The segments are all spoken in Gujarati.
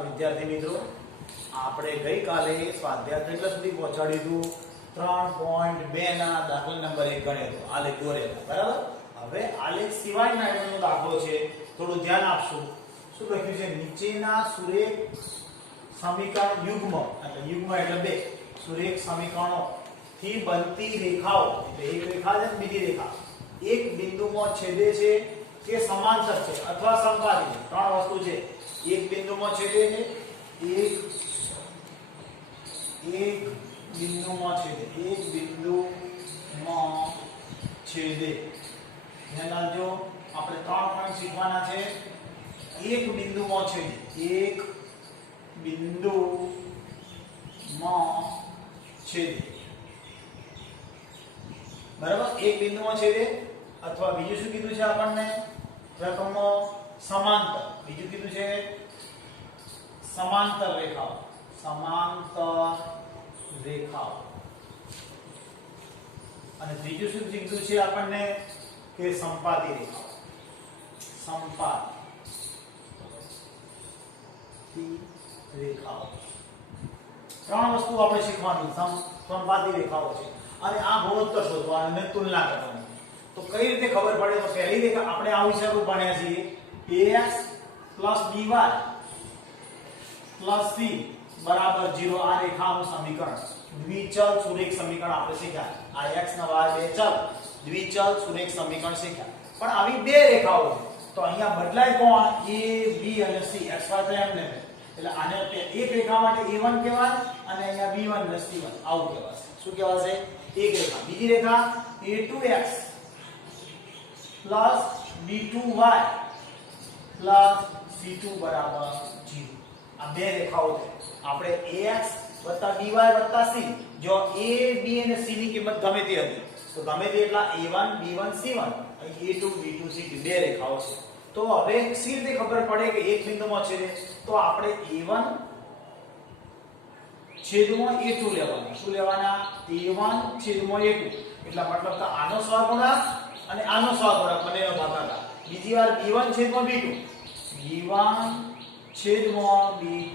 ક્લાસના વિદ્યાર્થી મિત્રો, આપણે ગઈકાલે સ્વાધ્યાય કેટલા સુધી પહોંચાડ્યું હતું? 3.2 ના દાખલા નંબર 1 ગણ્યો હતો. આલેખ દોરેલો, બરાબર. હવે આલેખ સિવાયના એનો દાખલો છે, થોડું ધ્યાન આપશું. શું લખ્યું છે? નીચેના સુરેખ સમીકરણ યુગ્મ, એટલે યુગ્મ એટલે બે સુરેખ સમીકરણો થી બનતી રેખાઓ, એટલે એક રેખા છે બીજી રેખા એક બિંદુમાં છેદે છે કે સમાંતર છે અથવા સમપાતી છે. ત્રણ વસ્તુ છે. એક બિંદુમાં છેદે છે, એક બિંદુમાં છેદે, એક બિંદુમાં છેદે. ધ્યાન રાખજો, આપણે 3 પોઈન્ટ શીખવાના છે. એક બિંદુમાં છેદે, એક બિંદુમાં છેદે, બરાબર. એક બિંદુમાં છેદે અથવા બીજું શું કીધું છે આપણને? પ્રથમમાં સમાંતર, બીજું કીધું છે સમાંતર રેખાઓ, સમાંતર રેખાઓ, અને ત્રીજું શું કીધું છે આપણને? કે સંપાતી રેખાઓ, સંપાતી રેખાઓ. ત્રણ વસ્તુ આપણે શીખવાની. સંપાતી રેખાઓ છે અને આ ગુણોત્તર શોધવાનો અને તુલના કરવાની. તો કઈ રીતે ખબર પડે? તો પહેલી રેખા આપણે આ વિશે ભણ્યા છીએ, ax + by + c બરાબર 0. આ રેખાનું સમીકરણ, દ્વિચલ સુરેખ સમીકરણ આપણે શીખ્યા. આ x અને y બે ચલ દ્વિચલ સુરેખ સમીકરણ શીખ્યા. પણ આવી બે રેખાઓ છે તો અહીંયા બદલાય કોણ? a b અને c, x y પ્લેન ને. એટલે આને એક રેખા માટે a1 કહેવાય અને અહીંયા b1 અને c1 આવું કહેવાશે. શું કહેવાશે? એક રેખા. બીજી રેખા a2x + b2y + c2 બરાબર 0. આ બે રેખાઓ છે. આપણે ax + by + c, જો a b અને c ની કિંમત ગમે તે હતી તો ગમે તે એટલા a1 b1 c1, અહીં a2 b2 c2 બે રેખાઓ છે. તો હવે સી રીતે ખબર પડે કે એક બિંદુમાં છે તો આપણે a1 છેદમાં a2 લેવાના. શું લેવાના? a1 છેદમાં a2. એટલે મતલબ કે આનો સહગુણક અને આનો સહગુણક બંનેનો ભાગાકાર. બીજી વાર b1 છેદમાં b2, b1 છેદમાં b2.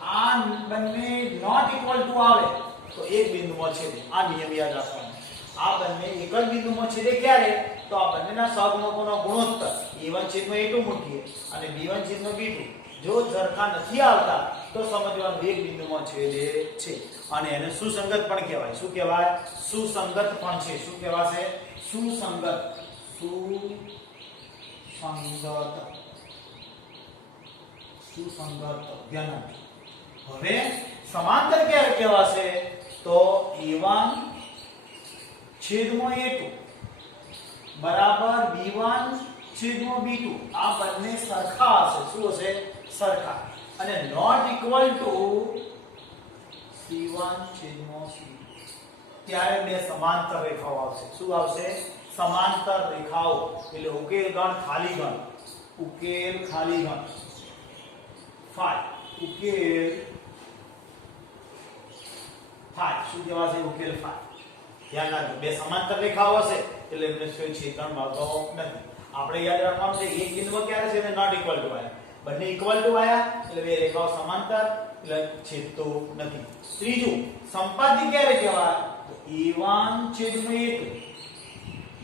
આ બંને નોટ ઇક્વલ ટુ આવે તો એક બિંદુમાં છેદે. આ નિયમ યાદ રાખવાનો. આ બંને એક જ બિંદુમાં છેદે ક્યારે? તો આ બંનેના સહગુણકોનો ગુણોત્તર a1 છેદમાં a2 મૂકીએ અને b1 છેદમાં b2. જો સરખા નથી આવતા તો સમજવાનું એક બિંદુમાં છેદે છે અને એને સુસંગત પણ કહેવાય. શું કહેવાય? સુસંગત પણ છે. શું કહેવાશે? સુસંગત. સુસંગત. ધ્યાન રાખજો. હવે સમાંતર ક્યારે કહેવાશે? તો a1 છેદમાં a2 બરાબર b1 છેદમાં b2. આ બંને સરખા હશે. શું હશે? સરખા. અને નોટ ઇક્વલ ટુ c1 છેદમાં c2. ત્યારે બે સમાંતર રેખાઓ આવશે. શું આવશે? સમાંતર રેખાઓ. એટલે ઉકેલ ગણ ખાલી ગણ, ઉકેલ ખાલી ગણ ફાય, ઉકેલ ફાય. શું કહેવાશે? ઉકેલ ફાય. ધ્યાન રાખજો, બે સમાંતર રેખાઓ હશે એટલે એમને છેદન મળતો નથી. આપણે યાદ રાખવાનું છે એક બિંદુમાં ક્યારે છે? નોટ ઇક્વલ ટુ આયા. બંને ઇક્વલ ટુ આયા એટલે બે રેખાઓ સમાંતર એટલે છેદતો નથી. ત્રીજું, સંપાતી ક્યારે કહેવાય? a1 છેદમાં a2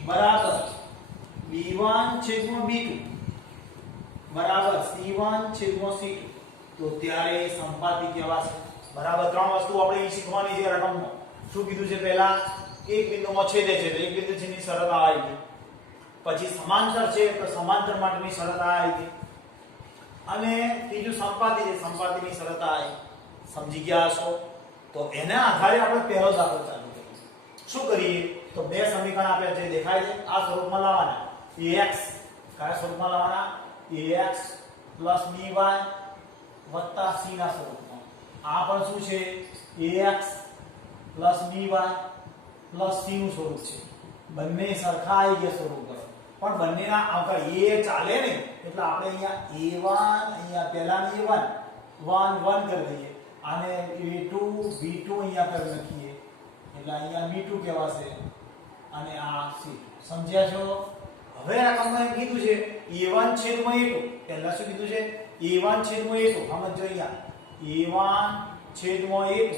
બરાબર b1 છેદમાં b2 બરાબર c1 છેદમાં c2. તો ત્યારે સંપાતી કહેવાશે. બરાબર. ત્રણ વસ્તુ આપણે અહીં શીખવાની છે રકમમાં. શું કીધું છે? પહેલા એક બિંદુમાં છેદે છે તો એક બિંદુ છેદની શરત આવી ગઈ. પછી સમાંતર છે તો સમાંતર માટેની શરત આવી ગઈ. અને ત્રીજું સંપાતી છે, સંપાતીની શરત આવી. સમજી ગયા છો? તો એના આધારે આપણે પહેલો દાખલો ચાલુ કરીએ. શું કરીએ? તો બે સમીકરણ આપણે જે દેખાય છે આ સ્વરૂપમાં લાવવાના. ax કયા સ્વરૂપમાં લાવવાના? ax + by + c ના સ્વરૂપમાં. આ પણ શું છે? ax + by + c નું સ્વરૂપ છે. બંને સરખા આવી ગયા સ્વરૂપ પર. પણ બંનેના આવકાર a ચાલે ને એટલે આપણે અહીંયા a1 અહીંયા પહેલાની a1 1 કરી દઈએ અને a2 b2 અહીંયા કરી નાખીએ એટલે અહીંયા b2 કહેવાશે અને આ c. સમજ્યા છો? હવે રકમમાં એમ કીધું છે a1 છેદમાં a2. પહેલા શું કીધું છે? a1 છેદમાં a2 સમજો અહીંયા a1 છેદમાં a2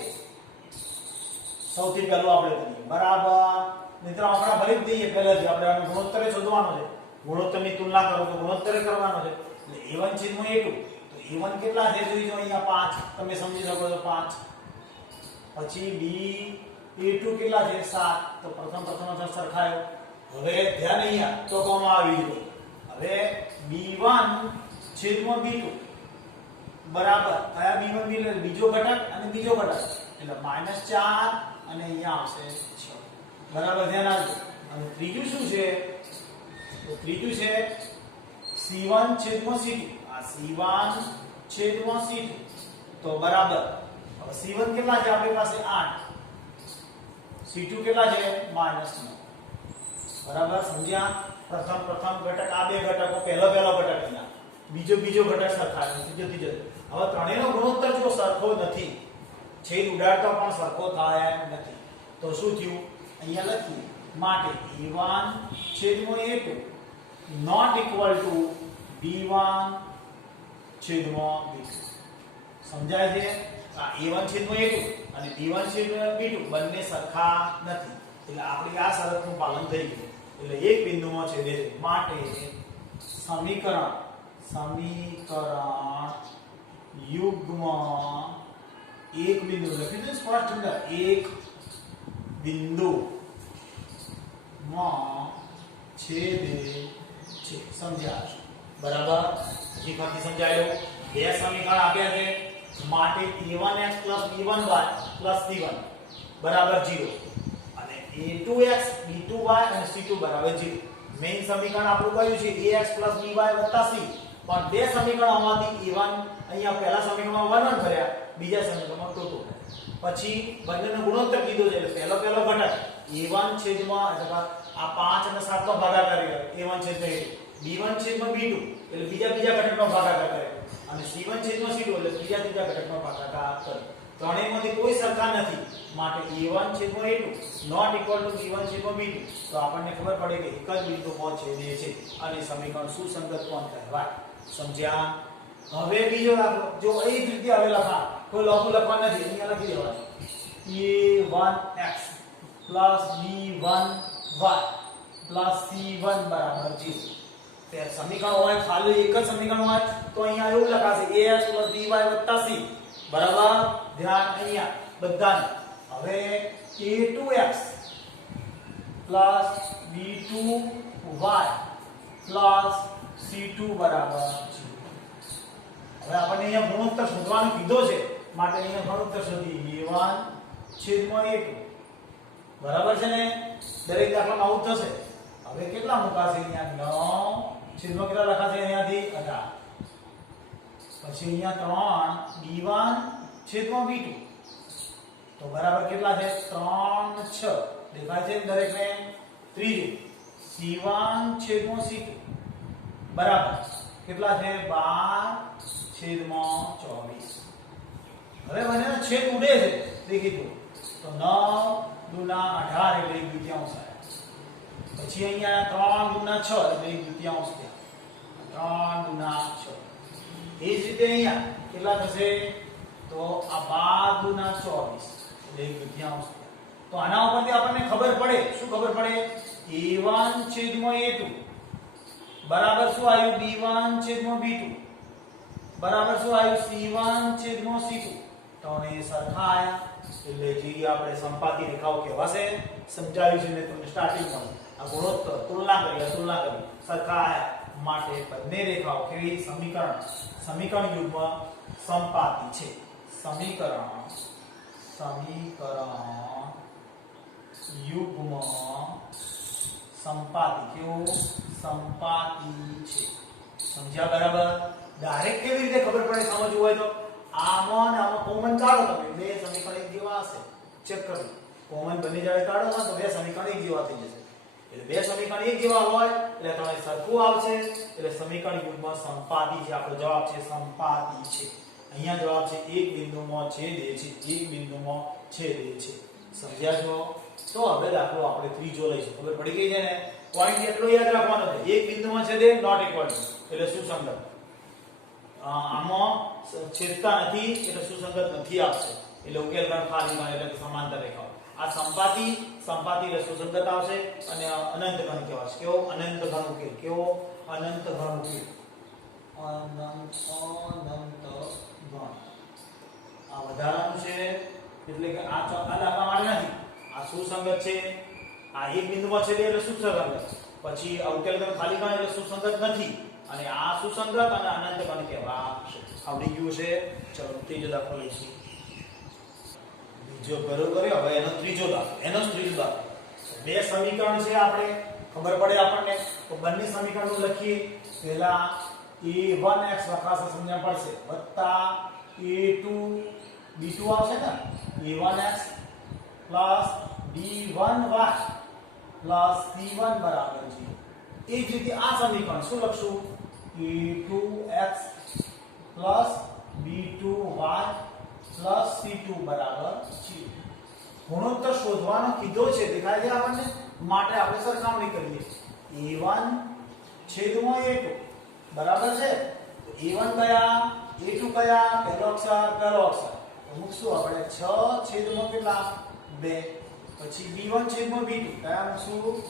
સૌથી પહેલું આપણે કરીએ બરાબર મિત્રો આપણે ભરી દઈએ પહેલાથી આપણે આનો ગુણોત્તર શોધવાનો છે ગુણોત્તરની તુલના કરો તો ગુણોત્તર કરવાનો છે એટલે a1 છેદમાં a2 તો a1 કેટલા છે જોઈ લો અહીંયા 5 તમે સમજી શકો છો 5 પછી b a2 કેટલા છે 7 તો પ્રથમ સરખાયો હવે ધ્યાન અહીંયા તો કોમાં આવી ગયો હવે b1 છેદમાં b2 બરાબર કયા b1 b એટલે બીજો ઘટક અને બીજો ઘટક એટલે -4 અને અહીંયા આવશે 6 બરાબર ધ્યાન આપજો અને ત્રીજું શું છે તો ત્રીજું છે c1 છેદમાં c2 આ c1 છેદમાં c2 તો બરાબર હવે c1 કેટલા છે આપણી પાસે 8 c2 કેટલા છે -9 બરાબર સમજ્યા પ્રથમ ઘટક આ બે ઘટકો પહેલો ઘટક અહીંયા બીજો ઘટક સરખાયો ત્રીજો હવે ત્રણેયનો ગુણોત્તર જો સરખો નથી છેદ ઉડાડતો પણ સરખો થાય નથી તો શું થયું અહીંયા લખીએ માટે a1 છેદમાં a2 not equal to b1 છેદમાં b2 સમજાય છે આ a1 છેદમાં a2 અને b1 છેદમાં b2 બંને સરખા નથી એટલે આપણે આ શરતનું પાલન થઈ ગયું એટલે એક બિંદુમાં છેદે છે માટે સમીકરણ યુગ્મ એક બિંદુ લખી દો સ્પષ્ટ અંદર એક બિંદુ માં છેદે છે સમજ્યા બરાબર હજી ફરી સમજાયો બે સમીકરણ આપ્યા છે માટે a1x b1y c1 બરાબર 0 અને a2x b2y અને c2 બરાબર 0 મેઈન સમીકરણ આપણું કયું છે ax by c પણ બે સમીકરણોમાંથી a1 અહીંયા પહેલા સમીકરણમાં 1 1 ભર્યા બીજા સમીકરણમાં 2 2 પછી બંનેનો ગુણોત્તર કીધો છે એટલે પહેલો ઘટક a1 છેદમાં અથવા આ 5 અને 7 નો ભાગાકાર કર્યો a1 છેદમાં b1 છેદમાં b2 એટલે બીજા ઘટકનો ભાગાકાર કર્યો અને c1 છેદમાં c2 એટલે ત્રીજા ઘટકનો ભાગાકાર કર્યો ત્રણેયમાંથી કોઈ સરખા નથી માટે a1 છેદમાં a2 not equal to b1 છેદમાં b2 તો આપણને ખબર પડે કે એક જ બિંદુમાં છેદે છે અને સમીકરણ સુસંગત કોણ કહેવાય સમજ્યા હવે બીજો દાખલો જો એ જ રીતે હવે લખા કોઈ લખવા નથી અહીંયા લખી દેવાનું a1x b1y c1 બરાબર 0 તે સમીકરણ હોય ખાલી એક જ સમીકરણ હોય તો અહીંયા એવું લખાશે ax by c બરાબર ધ્યાન અહીંયા બધાને હવે a2x b2y c2 બરાબર 0 હવે આપણને અહીંયા ગુણોત્તર શોધવાનું કીધો છે માટે અહીંયા ગુણોત્તર શોધી a1 છેદમાં a2 બરાબર છે ને દરેક દાખલામાં આવું થશે હવે કેટલા મુકાશે અહીંયા 9 છેદમાં કેટલા લખાશે અહીંયાથી 18 પછી અહીંયા 3 b1 છેદમાં b2 તો બરાબર કેટલા છે 3 6 દેખાય છે દરેકને ત્રીજું c1 છેદમાં c2 બરાબર કેટલા છે 12 છેદમાં 24 હવે બંનેનો છેદ ઉડે છે દેખીતું તો 9 દુના 18 એટલે 1 દ્વિતીયાંશ આવ્યા પછી અહીંયા 3 દુના 6 એટલે 1 દ્વિતીયાંશ થયા 3 દુના 6 એ જ રીતે અહીંયા કેટલા થશે તો આ 12 દુના 24 એટલે 1 દ્વિતીયાંશ તો આના ઉપરથી આપણને ખબર પડે શું ખબર પડે a1 છેદમાં a2 બરાબર શું આવ્યું b1 છેદમાં b2 બરાબર શું આવ્યું c1 છેદમાં c2 તો એ સરખા આયા એટલે જે આપણે સંપાતી રેખાઓ કહેવાશે સમજાવ્યું છે મેં તમને સ્ટાર્ટિંગમાં આ ગુણોત્તર તુલના કરી સરખા આયા માટે બંને રેખાઓ કેવી સમીકરણ યુગ્મ સંપાતી છે સમીકરણ યુગ્મ સંપાતી કેવું સંપાતી છે સમજ્યા બરાબર ડાયરેક્ટ કેવી રીતે ખબર પડે સમજવું હોય તો આમાં અને આમાં કોમન કાઢો તમે બે સમીકરણ એક જેવા હશે ચેક કરો કોમન બની જાય કાઢો તો બે સમીકરણ એક જેવા થઈ જશે એટલે બે સમીકરણ એક જેવા હોય એટલે તમારે સરખું આવશે એટલે સમીકરણ યુગ્મ સંપાતી છે આપણો જવાબ છે સંપાતી છે અહીંયા જવાબ છે એક બિંદુમાં છેદે છે સમજ્યા છો તો હવે દાખલો આપણે ત્રીજો લઈશું ખબર પડી ગઈ છે ને પોઈન્ટ એટલો યાદ રાખવાનો છે એક બિંદુમાં છેદે નોટ ઇક્વલ ટુ એટલે સુસંગત આમાં છેદતા નથી એટલે સુસંગત નથી આવશે એટલે ઉકેલ ગણ ખાલી ગણ એટલે સમાંતર રેખાઓ આ સંપાતી એટલે સુસંગત આવશે અને અનંત ગણ કહેવાશે કેવો અનંત ગણ ઉકેલ કેવો અનંત ગણ ઉકેલ અનંત ગણ આ વધારાનું છે એટલે કે આ દાખલા માટે નથી આ સુસંગત છે આ એક બિંદુમાં છે એટલે સુસંગત પછી ઉકેલ ગણ ખાલી ગણ એટલે સુસંગત નથી અને આ સુસંગત અને અનંત ગણ કહેવાશે આવડી ગયું છે ચલો ત્રીજો દાખલો લઈશું બીજો બરોબર હવે એનો ત્રીજો દાખલો બે સમીકરણ છે આપણે ખબર પડે આપણને તો બંને સમીકરણો લખીએ પહેલા a1x લખાશે સમજણ પડશે વત્તા a2 b2 આવશે ને a1x b1y c1 બરાબર 0 એ જ રીતે આ સમીકરણ શું લખશું a2x b2y c2 બરાબર 0 ગુણોત્તર શોધવાનો કીધો છે દેખાય છે આપણને માટે આપણે સરખામણી કરીએ a1 છેદમાં a2 બરાબર છે તો a1 કયા a2 કયા પહેલો અક્ષર તો મૂકશું આપણે 6 છેદમાં કેટલા 2 પછી b1 છેદમાં b2 કયા મૂકશું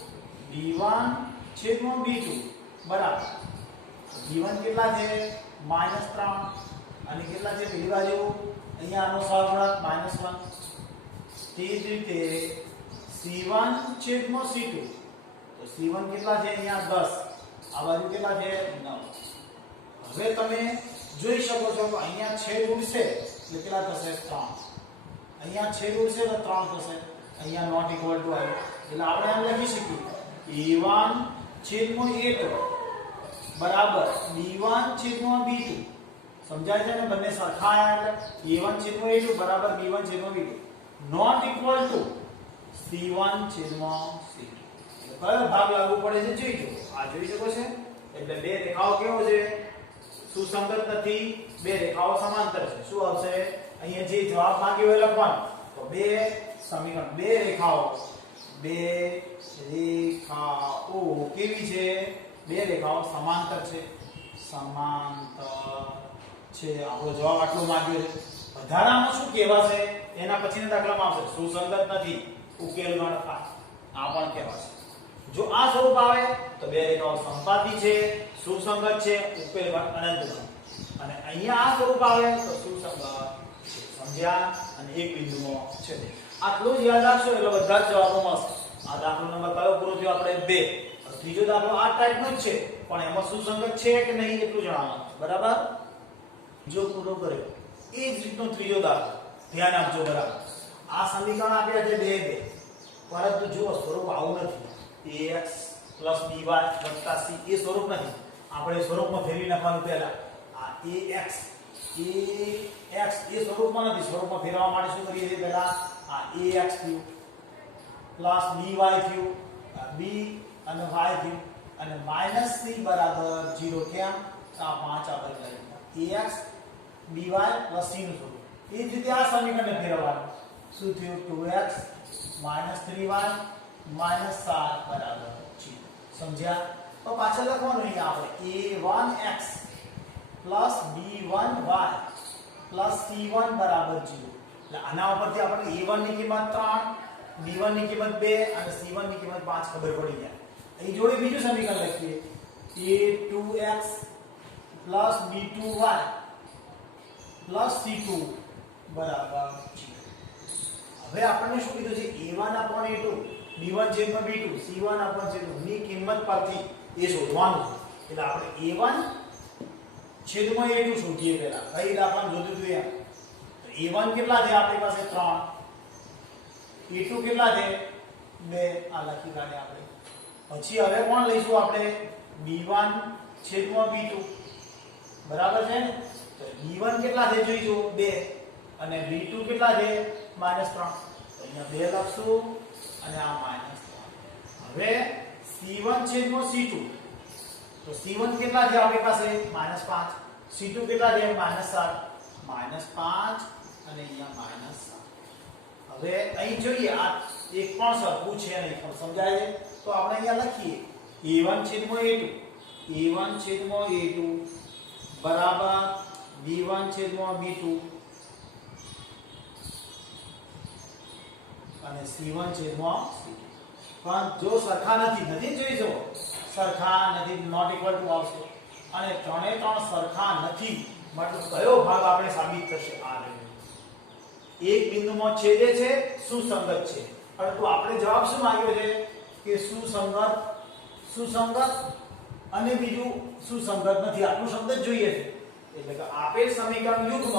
b1 છેદમાં b2 બરાબર b1 કેટલા છે -3 અને કેટલા છે પેલી બાજુ અહીંયા આનો સહગુણક -1 તે જ રીતે c1 છેદમાં c2 તો c1 કેટલા છે અહીંયા 10 આ બાજુ કેટલા છે 9 હવે તમે જોઈ શકો છો કે અહીંયા છેદ ઉડશે એટલે કેટલા થશે 3 અહીંયા છેદ ઉડશે તો 3 થશે અહીંયા નોટ ઇક્વલ ટુ આવી એટલે આપણે એમ લખી શકીએ a1 છેદમાં a2 બરાબર b1 છેદમાં b2 સમજાય છે ને બંને સરખા આયા એટલે a1 છેદમાં a2 બરાબર b1 છેદમાં b2 not equal to c1 છેદમાં c2 કયો ભાગ લાગુ પડે છે જોઈ જો આ જોઈ શકો છો એટલે બે રેખાઓ કેવો છે સુસંગત નથી બે રેખાઓ સમાંતર છે શું આવશે અહીંયા જે જવાબ માંગ્યો એ લખવાનું તો બે સમીકરણ બે રેખાઓ કેવી છે બે રેખાઓ સમાંતર છે આપણો જવાબ આટલો માંગ્યો છે વધારામાં શું કહેવાશે એના પછીના દાખલામાં આવશે સુસંગત નથી ઉકેલ ગણ ખાલી આ પણ કહેવાશે જો આ સ્વરૂપ આવે તો બે રેખાઓ સંપાતી છે સુસંગત છે ઉકેલ ગણ અનંત ગણ અને અહીંયા આ સ્વરૂપ આવે તો સુસંગત છે સમજ્યા અને એક બિંદુમાં છે આટલું જ યાદ રાખશો એટલે બધા જ જવાબો મળશે આ દાખલો નંબર કયો પૂરો થયો આપણે 2 ત્રીજો દાખલો આ ટાઈપનો જ છે પણ એમાં સુસંગત છે કે નહીં એટલું જણાવવાનું બરાબર જો પૂરો કર્યો એ જ રીતનો ત્રીજો દાખલો ધ્યાન આપજો બરાબર આ સમીકરણ આપ્યા છે 2 પરંતુ જો સ્વરૂપ આવું નથી ax by c એ સ્વરૂપ નથી આપણે સ્વરૂપમાં ફેરવી નાખવાનું પહેલા આ ax એ સ્વરૂપમાં નથી સ્વરૂપમાં ફેરવવા માટે શું કરીએ છીએ પહેલા આ ax થયું by થયું b અને y થયું અને -c બરાબર 0 કેમ આ 5 આપણે લઈએ ax by c નું સ્વરૂપ એ જ રીતે આ સમીકરણને ફેરવવાનું શું થયું 2x 3y -7 બરાબર 0 સમજ્યા તો પાછળ લખવાનું અહીંયા આપણે a1x b1y c1 બરાબર 0 એટલે આના ઉપરથી આપણે a1 ની કિંમત 3 b1 ની કિંમત 2 અને c1 ની કિંમત 5 ખબર પડી જાય અહીં જોડે બીજું સમીકરણ લખીએ a2x b2y c2 બરાબર 0 હવે આપણને શું કીધું છે a1/a2 b1 છેદમાં b2 c1 છેદમાં ની કિંમત પરથી એ શોધવાનું છે એટલે આપણે a1 છેદમાં a2 શોધીએ પહેલા કઈ દાખલામાં જોતું જોઈએ તો a1 કેટલા છે આપણી પાસે 3 a2 કેટલા છે 2 આ લખી કાઢે આપણે પછી હવે કોણ લઈશું આપણે b1 છેદમાં b2 બરાબર છે ને તો b1 કેટલા છે જોઈજો 2 અને b2 કેટલા છે -3 તો અહીંયા 2 લખશું અને આ -3 હવે c1 છેદમાં c2 તો c1 કેટલા છે આપણી પાસે -5 c2 કેટલા છે -7 -5 અને અહીંયા -7 હવે અહીં જોઈએ આ એક પણ સરખું છે નહીં પણ સમજાય છે તો આપણે અહીંયા લખીએ a1 છેદમાં a2 બરાબર b1 છેદમાં b2 અને c1 છેદમાં c2. પણ જો સરખા નથી જોઈ જો સરખા નથી, નોટ ઇક્વલ ટુ આવશે. અને ત્રણે ત્રણ સરખા નથી મતલબ કયો ભાગ આપણે સાબિત થશે? આ રહ્યો. એક બિંદુમાં છેદે છે, સુસંગત છે. પરંતુ આપણે જવાબ શું માંગ્યો છે કે સુસંગત અને બીજું સુસંગત નથી. આટલું શબ્દ જ જોઈએ છે. એટલે કે આપેલ સમીકરણ યુગ્મ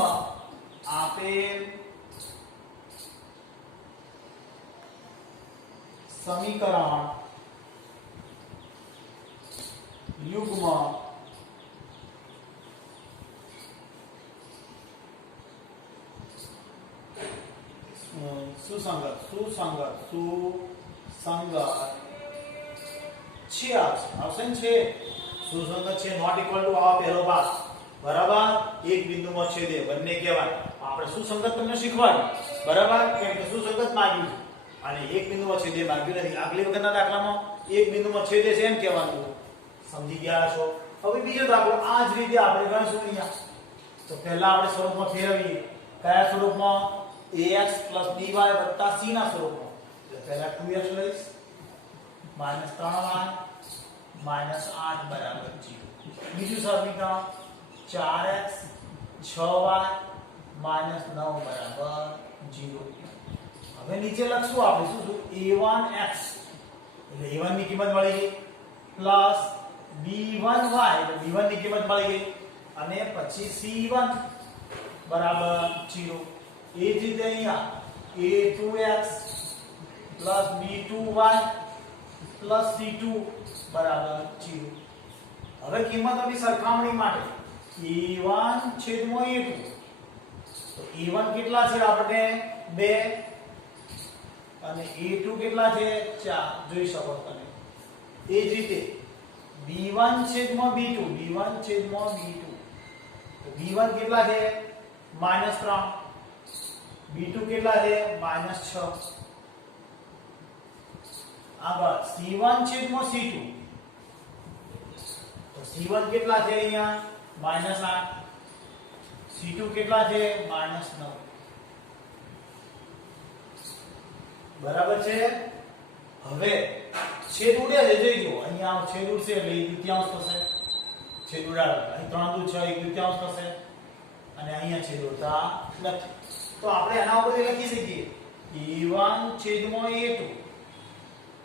સુસંગત છે. આવશે છે સુસંગત છે. નોટ ઇક્વલ ટુ આવા પહેલો ભાગ બરાબર. એક બિંદુમાં છેદે બંને કહેવાય. આપણે સુસંગત તમને શીખવાડ્યું બરાબર, કેમ કે સુસંગત માંગ્યું છે અને એક બિંદુમાં છેદે માંગ્યું નથી. આગલી વખતના દાખલામાં એક બિંદુમાં છેદે છે એમ કહેવાનું. સમજી ગયા છો? હવે બીજો દાખલો આ જ રીતે આપણે ગણશું અહીંયા. તો પહેલા આપણે સ્વરૂપમાં ફેરવીએ. કયા સ્વરૂપમાં? ax + by + c ના સ્વરૂપમાં. એટલે પહેલા 2x લઈશ -3y -8 બરાબર 0. બીજું સમીકરણ 4x 6y -9 બરાબર 0. હવે નીચે લખશું આપણે શું a1x એટલે a1 ની કિંમત મળી ગઈ પ્લસ b1y એટલે b1 ની કિંમત મળી ગઈ અને પછી c1 બરાબર 0. એ જ રીતે અહીંયા a2x plus b2y plus c2 બરાબર 0. હવે કિંમતોની સરખામણી માટે a1 છેદમાં a2 તો a1 કેટલા છે આપણે 2 અને a2 કેટલા છે 4 જોઈ શકો તમે. એ જ રીતે b1 છેદમાં b2 તો b1 કેટલા છે -3 b2 કેટલા છે -6. આગળ c1 છેદમાં c2 તો c1 કેટલા છે અહીંયા -8 c2 કેટલા છે -9 બરાબર છે. હવે છેદ ઉડે છે જોઈજો. અહીંયા છેદ ઉડશે એટલે 1/3 થશે. છેદ ઉડાડો અહીં 3 × 6 1/3 થશે અને અહીંયા છેદ ઉડતા નથી. તો આપણે આના ઉપર લખી શકીએ a1 છેદમાં a2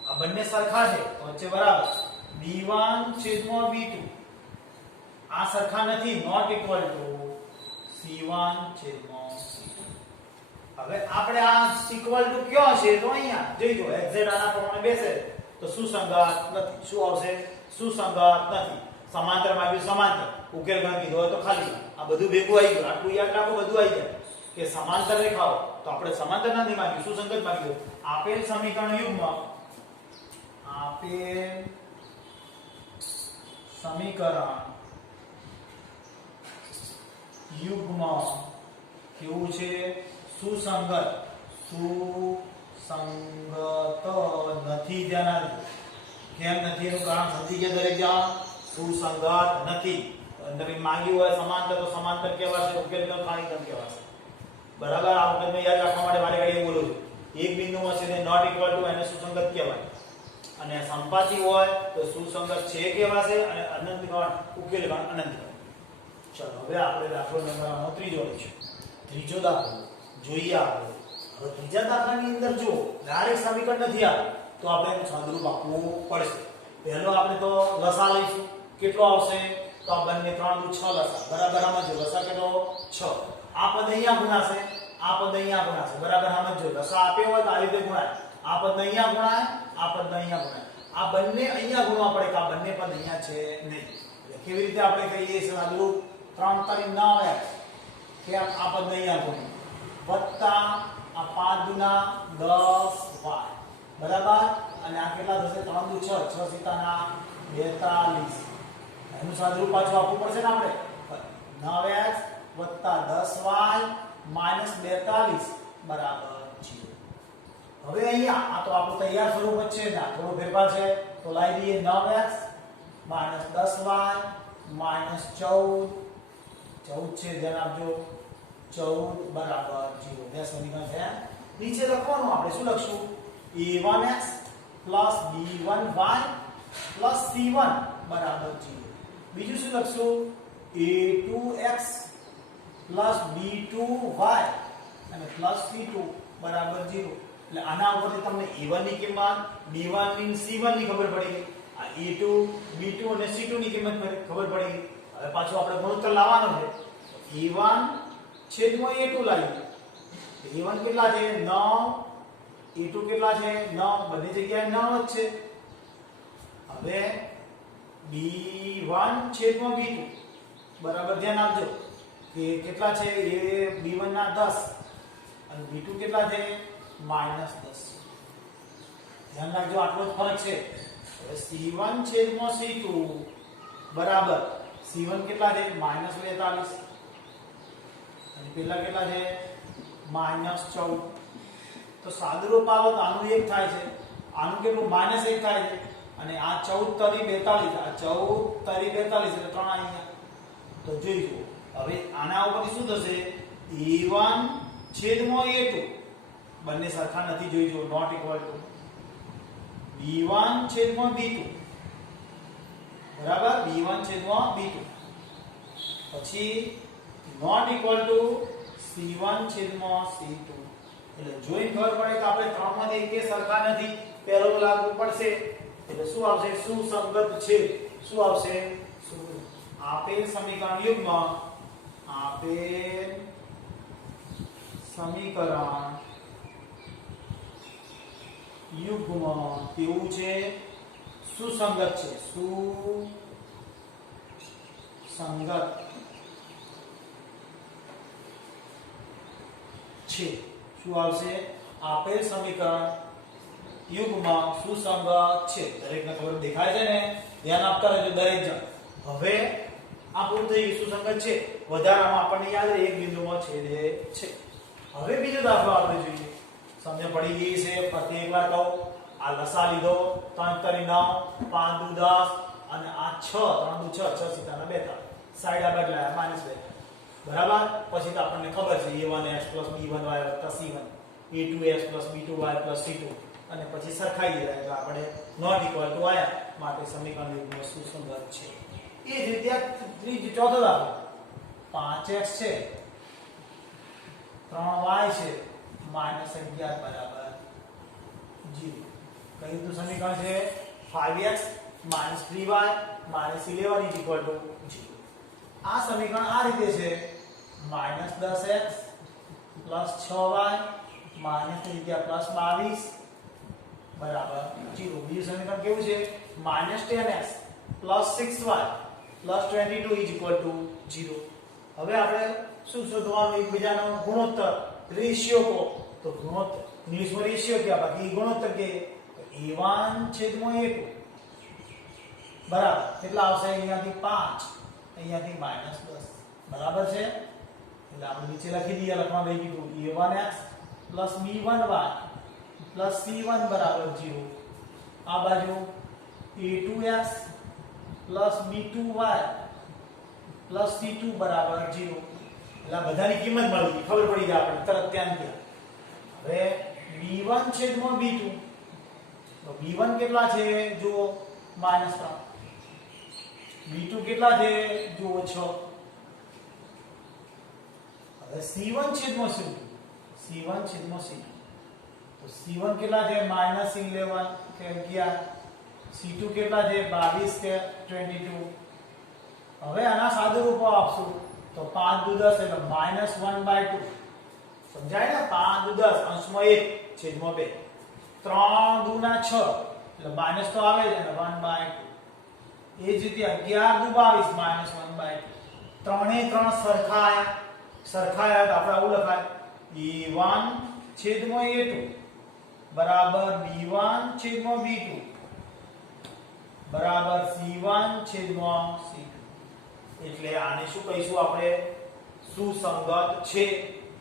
આ બંને સરખા છે તો વચ્ચે બરાબર b1 છેદમાં b2 આ સરખા નથી, નોટ ઇક્વલ ટુ c1 છેદમાં c2. હવે આપણે આ ઇક્વલ ટુ કયો છે તો અહીંયા જોઈજો એક્ઝેક્ટ આના પ્રમાણે બેસે તો સુસંગત નથી. શું આવશે? સુસંગત નથી. સમાંતર માંગ્યું સમાંતર, ઉકેલ ગણ કીધો હોય તો ખાલી. આ બધું ભેગું આવી ગયું. આટલું યાદ રાખો, બધું આવી જાય કે સમાંતર રેખાઓ તો આપણે સમાંતર નથી માંગ્યું, સુસંગત માંગ્યું. આપેલ સમીકરણ યુગ્મ કેવું છે? સુસંગત નથી. ધ્યાન આપજો. કેમ નથી એનું કારણ સમજી ગયા દરેક જણ? સુસંગત નથી. અંદર માંગ્યું હોય સમાંતર તો સમાંતર કહેવાશે, ઉકેલ ગણ ખાલી ગણ કહેવાશે. બરાબર. આ વખત મેં યાદ રાખવા માટે મારી ગાડી બોલું છું. એક બિંદુમાં છે નોટ ઇક્વલ ટુ એને સુસંગત કહેવાય અને સંપાતી હોય તો સુસંગત છે કહેવાશે અને અનંત ગણ ઉકેલ ગણ અનંત ગણ. ચલો હવે આપણે દાખલો નંબર ત્રીજો લઈશું. ત્રીજો દાખલો જોઈએ આપણે. હવે ત્રીજા દાખલાની અંદર જો ડાયરેક્ટ સમીકરણ નથી આવે તો આપણે એનું સાદુરૂપ આપવું પડશે. પહેલો આપણે તો લસા લઈશું. કેટલો આવશે? તો આ બંને 3 × 6 લસા બરાબર. સમજો લસા કેટલો 6. આ પદ અહીંયા ગુણાશે, આ પદ અહીંયા ગુણાશે બરાબર. સમજો લસા આપ્યો હોય તો આ રીતે ગુણાય. આ પદ અહીંયા ગુણાય, આ પદ અહીંયા ગુણાય. આ બંને અહીંયા ગુણવા પડે કે આ બંને પદ અહીંયા છે નહીં. એટલે કેવી રીતે આપણે કહીએ છીએ સાદુરૂપ? 3 × 9x કે આ પદ અહીંયા ગુણ્યું વત્તા આ 5 × 10y બરાબર. અને આ કેટલા થશે? 3 × 6 6 × 42. એનું સાદુરૂપ પાછું આપવું પડશે ને આપણે. 9x વત્તા 10y માઇનસ 42 બરાબર 0. હવે અહીંયા આ તો આપણું તૈયાર સ્વરૂપ જ છે ને, આ થોડો ફેરફાર છે તો લાવી દઈએ 9x માઇનસ 10y માઇનસ 14 14 છે, ધ્યાન આપજો. 14 બરાબર 0. બે સમીકરણ છે. નીચે લખવાનું આપણે શું લખશું? a1x b1y c1 બરાબર 0. બીજું શું લખશું? a2x b2y અને c2 બરાબર 0. એટલે આના ઉપરથી તમને a1 ની કિંમત, b1 ની, c1 ની ખબર પડી ગઈ. આ a2, b2 અને c2 ની કિંમત ખબર પડી ગઈ. હવે પાછું આપણે ગુણોત્તર લાવવાનો છે. a1 છેદમાં a2 લાવીએ. a1 કેટલા છે? 9. a2 કેટલા છે? 9. બધી જગ્યાએ 9 જ છે. હવે b1 છેદમાં b2 બરાબર ધ્યાન આપજો કે કેટલા છે? એ b1 ના 10 અને b2 કેટલા છે? -10. ધ્યાન રાખજો, આટલો જ ફરક છે. હવે c1 છેદમાં c2 બરાબર c1 કેટલા છે? -42 અને પેલા કેટલા છે? -14. તો સાદુરૂપ આવો તો આનું 1 થાય છે, આનું કેટલું? -1 થાય છે. અને આ 14 તરી 42, આ 14 તરી 42 એટલે 3 અહીંયા. તો જોઈ જુઓ. હવે આના ઉપરથી શું થશે? a1 છેદમાં a2 બંને સરખા નથી, જોઈ જુઓ. નોટ ઇક્વલ ટુ b1 છેદમાં b2 બરાબર b1 છેદમાં b2. પછી નોટ ઇક્વલ ટુ c1 છેદમાં c2. એટલે જોઈ ખબર પડે કે આપણે ત્રણમાંથી એકે સરખા નથી, પહેલો લાગુ પડશે એટલે શું આવશે? સુસંગત છે. શું આવશે? આપેલ સમીકરણ યુગ્મ કેવું છે? સુસંગત છે. સુસંગત છે. શું આવશે? આપેલ સમીકરણ યુગ્મ સુસંગત છે. દરેકને ખબર દેખાય છે ને? ધ્યાન આપતા રહેજો દરેક જણ. હવે આ પૂરું થઈ ગયું. સુસંગત છે. વધારામાં આપણને યાદ રહે એક બિંદુમાં છેદે છે. હવે બીજો દાખલો આપણે જોઈએ. સમજ પડી ગઈ છે? ફરી એકવાર કહું. આ લસા લીધો. 3 તરી 9, 5 દુ 10 અને આ 6, 3 દુ 6, 6 સીતાના 42. સાઈડ આ બદલાયા -2. બરાબર. પછી તો આપણને ખબર છે a1x b1y c1, a2x b2y c2 અને પછી સરખાઈ દીધા એટલે આપણે નોટ ઇક્વલ ટુ આયા. માટે સમીકરણ યુગ્મ સુસંગત છે. એ જ રીતે ચોથો દાખલો. 5x છે, 3y છે, -11 બરાબર 0. કઈ રીતનું સમીકરણ છે? 5x - 3y - 11 = 0. આ સમીકરણ આ રીતે છે. -10x + 6y - 3y + 22 0. બીજું સમીકરણ કેવું છે? -10x + 6y + 22 = 0. હવે આપણે શું શોધવાનું? એકબીજાનો ગુણોત્તર, રેશિયો કહો તો ગુણોત્તર ઇંગ્લિશમાં રેશિયો કે બાકી ગુણોત્તર કે a1 છેદમાં a2 બરાબર કેટલા આવશે? અહીંયાથી 5, અહીંયાથી -10 બરાબર છે. એટલે આપણે નીચે લખી દઈએ. લખવા દઈ દીધું a1x + b1y + c1 બરાબર 0. આ બાજુ a2x + b2y + c2 બરાબર 0. એટલે આ બધાની કિંમત મળી ગઈ, ખબર પડી જાય આપણે તરત ધ્યાન દે. હવે b1 છેદમાં b2 તો b1 કેટલા છે? જુઓ -3. b2 કેટલા છે? જુઓ 6. હવે c1 છેદમાં c2, c1 છેદમાં c2 તો c1 કેટલા છે? -11 કે 11. c2 કેટલા છે? 22 કે 22. હવે આના સાદું રૂપો આપશું તો 5 દુ 10 એટલે -1/2. સમજાય ને? 5 દુ 10 અંશમાં 1 છેદમાં 2. 3 દુ 6 એટલે માઈનસ તો આવે જ ને 1/2. એ જ રીતે 11 દુ 22 -1/2. ત્રણે ત્રણ સરખા આયા તો આપણે આવું લખાય a1 છેદમાં a2 બરાબર b1 છેદમાં b2 બરાબર c1 છેદમાં c2. એટલે આને શું કહીશું આપણે? સુસંગત છે,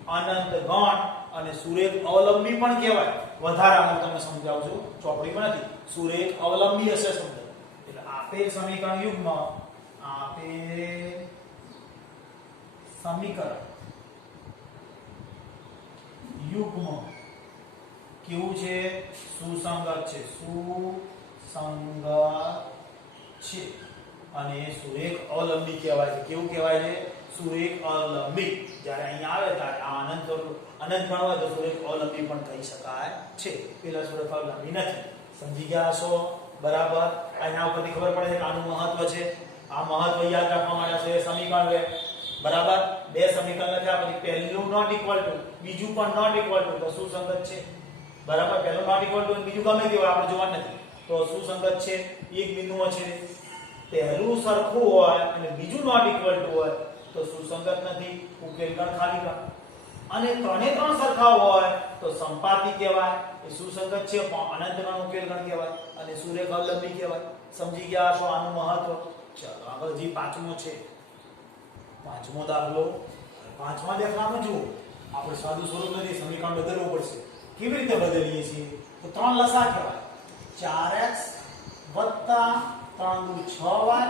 અનંત ગણ અને સુરેખ અવલંબી પણ કહેવાય. વધારામાં હું તમને સમજાવું છું, ચોપડીમાં નથી. સુરેખ અવલંબી હશે સમજો. એટલે આપેલ સમીકરણ યુગ્મ, આપેલ સમીકરણ યુગ્મ સુસંગત છે. સુરેખ અવલંબી હશે. સમજો. એટલે આપેલ સમીકરણ યુગ્મ સુસંગત છે, અનંત ગણ અને સુરેખ અવલંબી હશે. એટલે આપેલ સમીકરણ યુગ્મ સમીકરણ યુગ્મ કેવું છે? સુસંગત છે. સુસંગત છે અને સુરેખ અવલંબી કહેવાય છે. કેવું કહેવાય છે? સુરેખ અવલંબી. જ્યારે અહીંયા આવે ત્યારે આ અનંત ગણ હોય તો સુરેખ અવલંબી પણ કહી શકાય છે. પેલા સુરેખ અવલંબી નથી. સમજી ગયા છો? બરાબર. આના ઉપરથી ખબર પડે છે કે આનું મહત્વ છે. આ મહત્વ યાદ રાખવા માટે છે સમીકરણ છે. બરાબર. બે સમીકરણ લખ્યા પછી પહેલું નોટ ઇક્વલ ટુ, બીજું પણ નોટ ઇક્વલ ટુ, તો સુસંગત છે. બરાબર. પહેલું નોટ ઇક્વલ ટુ બીજું ગમે તે હોય આપણે જોવાનું નથી, તો સુસંગત છે. એક બિંદુમાં છે પહેલું સરખું હોય અને બીજું નોટ ઇક્વલ ટુ હોય તો સુસંગત નથી. ઉકેલ ગણ ખાલી ગણ. અને ત્રણે ત્રણ સરખા હોય તો સંપાતી કહેવાય. એ સુસંગત છે પણ અનંત ગણ ઉકેલ ગણ કહેવાય અને સુરેખ અવલંબી કહેવાય. સમજી ગયા છો આનું મહત્વ? ચાલો આગળ જે પાંચમો છે, પાંચમો દાખલો. પાંચમા દાખલામાં જુઓ આપણે સાદું સ્વરૂપ નથી, સમીકરણ બદલવું પડશે. કેવી રીતે બદલીએ છીએ? તો ત્રણ લસા કહેવાય. 4x વત્તા 3 દુ 6y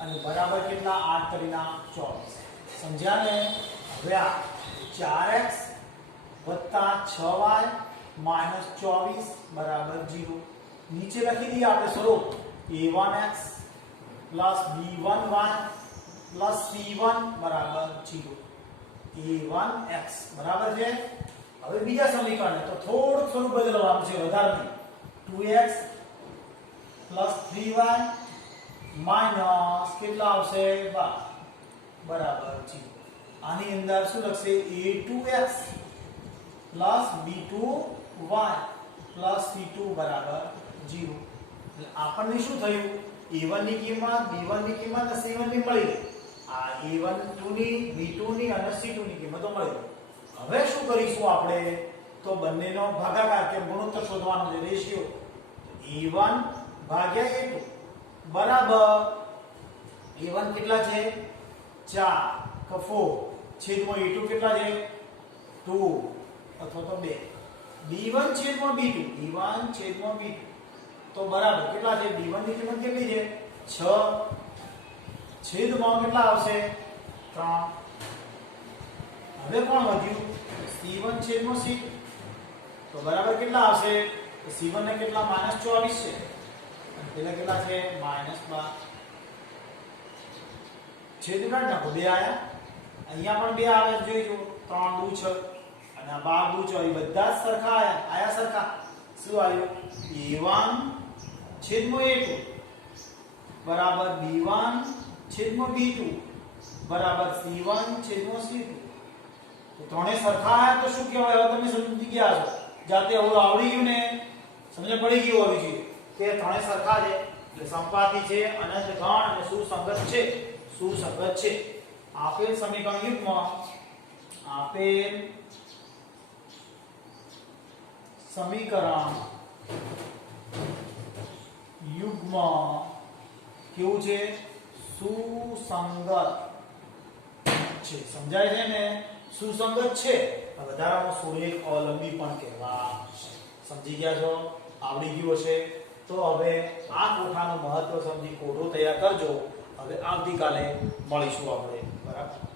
અને બરાબર કેટલા? 8 3 24. સમજ્યા ને? હવે આ 4x વત્તા 6y માઇનસ 24 બરાબર 0. નીચે લખી દઈએ આપણે સ્વરૂપ a1x plus b1y plus c1 બરાબર 0. a1x બરાબર છે. હવે બીજા સમીકરણ તો થોડુંક સ્વરૂપ બદલવાનું છે, વધારે નહીં. 2x પ્લસ 3y માઇનસ કેટલા આવશે? 12 બરાબર 0. આની અંદર શું લખશે? a2x plus b2y plus c2 બરાબર 0. એટલે આપણને શું થયું? a1 ની કિંમત, b1 ની કિંમત અને c1 ની મળી ગઈ. આ a12 ની, b2 ની અને c2 ની કિંમતો મળી ગઈ. હવે શું કરીશું આપણે? તો બંનેનો ભાગાકાર કે ગુણોત્તર શોધવાનો છે, રેશિયો. a1 ભાગ્યા a2 બરાબર a1 કેટલા છે? 4 કે 4 છેદમાં a2 કેટલા છે? 2 અથવા તો 2. b1 છેદમાં b2, b1 છેદમાં b2 તો બરાબર કેટલા છે? b1 ની કિંમત કેટલી છે? 6 છેદમાં કેટલા આવશે? 3. હવે કોણ વધ્યું? c1 છેદમાં c2 તો બરાબર કેટલા આવશે? તો c1 ને કેટલા? -24 છે અને પેલા કેટલા છે? -12. છેદ કાઢ નાખો. 2 આયા, અહીંયા પણ 2 આવે જોઈ જો. 3 દુ 6 અને આ 12 દુ 24 બધા જ સરખા આયા સરખા. શું આવ્યું? a1 છેદમાં a2 બરાબર b1 છેદમાં b2 બરાબર c1 છેદમાં c2. તો ત્રણે સરખા આયા તો શું કહેવાય? હવે તમે સમજી ગયા છો. જાતે હવે આવડી ગયું ને, સમજ પડી ગયું હોવી જોઈએ કે ત્રણે સરખા છે એટલે સંપાતી છે, અનંત ગણ અને સુસંગત છે. સુસંગત છે. આપેલ સમીકરણ યુગ્મ, આપેલ સમીકરણ યુગ્મ કેવું છે? સુસંગત છે. સમજાય છે ને? સુસંગત છે. વધારામાં સુરેખ અવલંબી પણ કહેવાય. સમજી ગયા છો? આવડી ગયું હશે? તો હવે આ કોઠાનું મહત્વ સમજી કોઠો તૈયાર કરજો. હવે આવતીકાલે મળીશું આપણે. બરાબર.